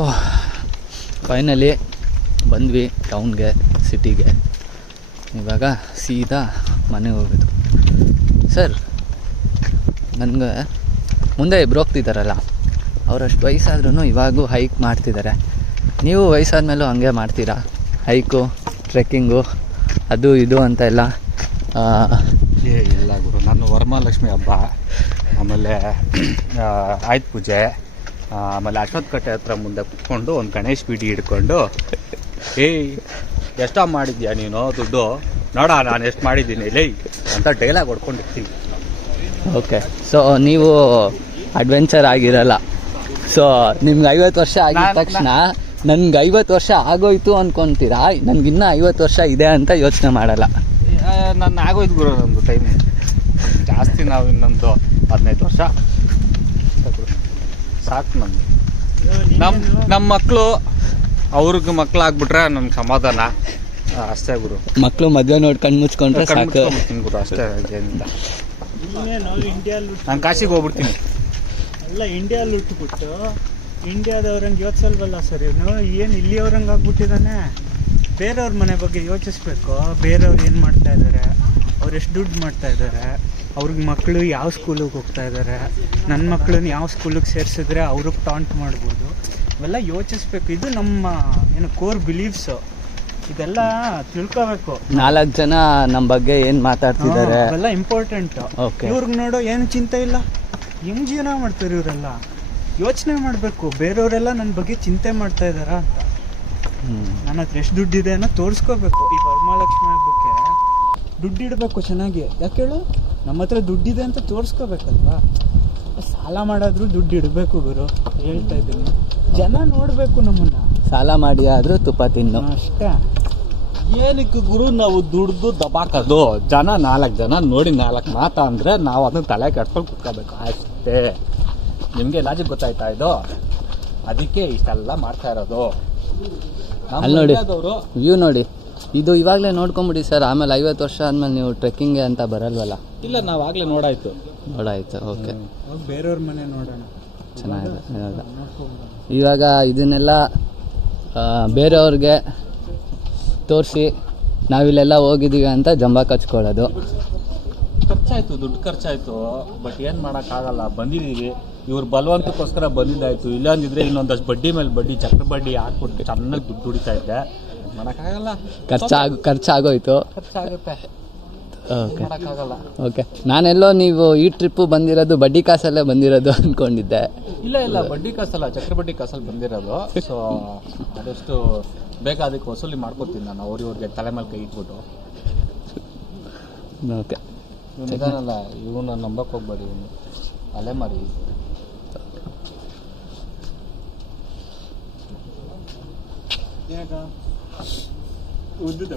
ಓಹ್, finally ಬಂದ್ವಿ ಟೌನ್ಗೆ, ಸಿಟಿಗೆ. ಇವಾಗ ಸೀದಾ ಮನೆಗೆ ಹೋಗೋದು. ಸರ್, ನನಗೆ ಮುಂದೆ ಇಬ್ರು ಹೋಗ್ತಿದ್ದಾರಲ್ಲ, ಅವರಷ್ಟು ವಯಸ್ಸಾದ್ರೂ ಇವಾಗೂ ಹೈಕ್ ಮಾಡ್ತಿದ್ದಾರೆ. ನೀವು ವಯಸ್ಸಾದ್ಮೇಲೂ ಹಂಗೆ ಮಾಡ್ತೀರಾ? ಹೈಕು, ಟ್ರೆಕ್ಕಿಂಗು, ಅದು ಇದು ಅಂತ ಎಲ್ಲ? ಇಲ್ಲ ಗುರು, ನಾನು ವರಮಹಾಲಕ್ಷ್ಮಿ ಹಬ್ಬ, ಆಮೇಲೆ ಆಯುಧ ಪೂಜೆ, ಆಮೇಲೆ ಅಶ್ವತ್ಥಕಟ್ಟೆ ಹತ್ರ ಮುಂದೆ ಕುತ್ಕೊಂಡು ಒಂದು ಗಣೇಶ್ ಬಿಡಿ ಹಿಡ್ಕೊಂಡು, ಎಷ್ಟೋ ಮಾಡಿದ್ಯಾ ನೀನು ದುಡ್ಡು, ನೋಡ ನಾನು ಎಷ್ಟು ಮಾಡಿದ್ದೀನಿ ಲೈ ಅಂತ ಡೈಲಾಗ್ ಹೊಡ್ಕೊಂಡಿರ್ತೀವಿ. ಓಕೆ, ಸೊ ನೀವು ಅಡ್ವೆಂಚರ್ ಆಗಿರಲ್ಲ. ಸೊ ನಿಮ್ಗೆ 50 ವರ್ಷ ಆಗಿದ ತಕ್ಷಣ ನನ್ಗೆ 50 ವರ್ಷ ಆಗೋಯ್ತು ಅಂದ್ಕೊತೀರಾ? ನನಗಿನ್ನೂ 50 ವರ್ಷ ಇದೆ ಅಂತ ಯೋಚನೆ ಮಾಡಲ್ಲ. ನನ್ನ ಆಗೋಯ್ತು ಗುರು, ನಮ್ಮದು ಟೈಮ್ ಜಾಸ್ತಿ. ನಾವು ಇನ್ನೊಂದು 15 ವರ್ಷ ಸಾಕು ನಮ್ಗೆ. ನಮ್ಮ ಮಕ್ಕಳು ಅವ್ರಿಗೆ ಮಕ್ಳು ಆಗ್ಬಿಟ್ರೆ ನಮ್ಗೆ ಸಮಾಧಾನ ಅಷ್ಟೇ ಗುರು. ಮಕ್ಕಳು ಮದುವೆ ನೋಡಿ ಕಣ್ಣು ಮುಚ್ಕೊಂಡ್ರೆ ಸಾಕು ಗುರು, ಅಷ್ಟೇ. ಏನಿಲ್ಲ, ನಾನು ಕಾಶಿಗೆ ಹೋಗ್ಬಿಡ್ತೀನಿ. ಎಲ್ಲ ಇಂಡಿಯಲ್ಲಿ ಹುಟ್ಟುಬಿಟ್ಟು ಇಂಡಿಯಾದವ್ರಂಗೆ ಯೋಚಿಸಲ್ವಲ್ಲ ಸರ್ ಇವನು. ಏನು ಇಲ್ಲಿಯವ್ರಂಗೆ ಆಗ್ಬಿಟ್ಟಿದ್ದಾನೆ. ಬೇರೆಯವ್ರ ಮನೆ ಬಗ್ಗೆ ಯೋಚಿಸ್ಬೇಕು. ಬೇರೆಯವ್ರು ಏನು ಮಾಡ್ತಾ ಇದ್ದಾರೆ, ಅವ್ರು ಎಷ್ಟು ದುಡ್ಡು ಮಾಡ್ತಾ ಇದ್ದಾರೆ, ಅವ್ರಿಗೆ ಮಕ್ಕಳು ಯಾವ ಸ್ಕೂಲಿಗೆ ಹೋಗ್ತಾ ಇದ್ದಾರೆ, ನನ್ನ ಮಕ್ಕಳನ್ನ ಯಾವ ಸ್ಕೂಲಿಗೆ ಸೇರಿಸಿದ್ರೆ ಅವ್ರಿಗೆ ಟಾಂಟ್ ಮಾಡ್ಬೋದು, ಇವೆಲ್ಲ ಯೋಚಿಸ್ಬೇಕು. ಇದು ನಮ್ಮ ಏನು ಕೋರ್ ಬಿಲೀವ್ಸು, ಇದೆಲ್ಲ ತಿಳ್ಕೋಬೇಕು. 4 ಜನ ನಮ್ಮ ಬಗ್ಗೆ ಏನು ಮಾತಾಡ್ತಿದ್ದಾರೆ ಅವೆಲ್ಲ ಇಂಪಾರ್ಟೆಂಟ್. ಇವ್ರಿಗೆ ನೋಡೋ ಏನು ಚಿಂತೆ ಇಲ್ಲ, ಹೆಂಗೆ ಜೀವನ ಮಾಡ್ತಾರೆ ಇವರೆಲ್ಲ, ಯೋಚನೆ ಮಾಡಬೇಕು. ಬೇರೆಯವರೆಲ್ಲ ನನ್ನ ಬಗ್ಗೆ ಚಿಂತೆ ಮಾಡ್ತಾ ಇದ್ದಾರಾ ಅಂತ. ನನ್ನ ಹತ್ರ ಎಷ್ಟು ದುಡ್ಡಿದೆ ಅನ್ನೋ ತೋರಿಸ್ಕೋಬೇಕು. ಈ ವರಮಹಾಲಕ್ಷ್ಮಿ ಹಬ್ಬಕ್ಕೆ ದುಡ್ಡು ಇಡಬೇಕು ಚೆನ್ನಾಗಿ. ಯಾಕೆ ಹೇಳು, ನಮ್ಮ ಹತ್ರ ದುಡ್ಡಿದೆ ಅಂತ ತೋರಿಸ್ಕೋಬೇಕಲ್ವಾ. ಸಾಲ ಮಾಡಾದ್ರೂ ದುಡ್ಡು ಇಡಬೇಕು ಗುರು, ಹೇಳ್ತಾ ಇದ್ದೀನಿ. ಜನ ನೋಡಬೇಕು ನಮ್ಮನ್ನ. ಸಾಲ ಮಾಡಿ ಆದರೂ ತುಪ್ಪ ತಿನ್ನು ಅಷ್ಟೇ. ಏನಕ್ಕೆ ಗುರು ನಾವು ದುಡ್ದು ದಬಾಕೋದು? ಜನ 4 ಜನ ನೋಡಿ 4 ಮಾತು ಅಂದರೆ ನಾವು ಅದನ್ನ ತಲೆ ಕೆಡ್ಕೊಂಡು ಕುತ್ಕೋಬೇಕು ಅಷ್ಟೇ. ನಿಮಗೆ ಲಾಜಿಕ್ ಗೊತ್ತಾಯ್ತಾ ಇದು? ಅದಕ್ಕೆ ಇಷ್ಟೆಲ್ಲ ಮಾಡ್ತಾ ಇರೋದು. ಅಲ್ಲಿ ನೋಡಿ, ವ್ಯೂ ನೋಡಿ. ಇದು ಇವಾಗಲೇ ನೋಡ್ಕೊಂಬಿಡಿ ಸರ್, ಆಮೇಲೆ 50 ವರ್ಷ ಆದಮೇಲೆ ನೀವು ಟ್ರೆಕ್ಕಿಂಗ್ಗೆ ಅಂತ ಬರಲ್ವಲ್ಲ. ಇಲ್ಲ, ನಾವು ಆಗಲೇ ನೋಡಾಯ್ತು. ಓಕೆ, ಬೇರೆಯವ್ರ ಮನೆ ನೋಡೋಣ, ಚೆನ್ನಾಗಿದೆ. ಇವಾಗ ಇದನ್ನೆಲ್ಲ ಬೇರೆಯವ್ರಿಗೆ ತೋರಿಸಿ ನಾವಿಲ್ಲೆಲ್ಲ ಹೋಗಿದ್ದೀವಿ ಅಂತ ಜಂಬ ಕಚ್ಕೊಳ್ಳೋದು. ಖರ್ಚಾಯಿತು, ದುಡ್ಡು ಖರ್ಚಾಯಿತು. ಬಟ್ ಏನು ಮಾಡೋಕ್ಕಾಗಲ್ಲ, ಬಂದಿದ್ದೀವಿ. ಇವ್ರು ಬಲವಂತಕ್ಕೋಸ್ಕರ ಬಂದಿದ್ದಾಯಿತು. ಇಲ್ಲಾಂದಿದ್ರೆ ಇನ್ನೊಂದಷ್ಟು ಬಡ್ಡಿ ಮೇಲೆ ಬಡ್ಡಿ, ಚಕ್ರ ಬಡ್ಡಿ ಹಾಕ್ಬಿಟ್ಟು ಚೆನ್ನಾಗಿ ದುಡ್ಡು ದುಡಿತಾ ಇದ್ದೆ. ಮಾಡೋಕ್ಕಾಗಲ್ಲ, ಖರ್ಚಾಗೋಯ್ತು. ಖರ್ಚಾಗುತ್ತೆ, ಓಕೆ ಮಾಡೋಕ್ಕಾಗಲ್ಲ. ಓಕೆ, ನಾನೆಲ್ಲೋ ನೀವು ಈ ಟ್ರಿಪ್ಪು ಬಂದಿರೋದು ಬಡ್ಡಿ ಕಾಸಲ್ಲೇ ಬಂದಿರೋದು ಅಂದ್ಕೊಂಡಿದ್ದೆ. ಇಲ್ಲ, ಬಡ್ಡಿ ಕಾಸಲ್ಲ, ಚಕ್ರ ಬಡ್ಡಿ ಕಾಸಲ್ಲಿ ಬಂದಿರೋದು. ಸೊ ಅದಷ್ಟು ಬೇಗ ಅದಕ್ಕೆ ವಸೂಲಿ ಮಾಡ್ಕೊತೀನಿ ನಾನು, ಅವ್ರಿಗೆ ತಲೆ ಮೇಲೆ ಕೈ ಇಟ್ಬಿಟ್ಟು. ಓಕೆ, ನಿಧಾನಲ್ಲ, ಇವನು ನಂಬಕ್ಕೆ ಹೋಗ್ಬೇಡಿ, ಇವನು ಅಲೆ ಮಾರಿ. ಉದ್ದ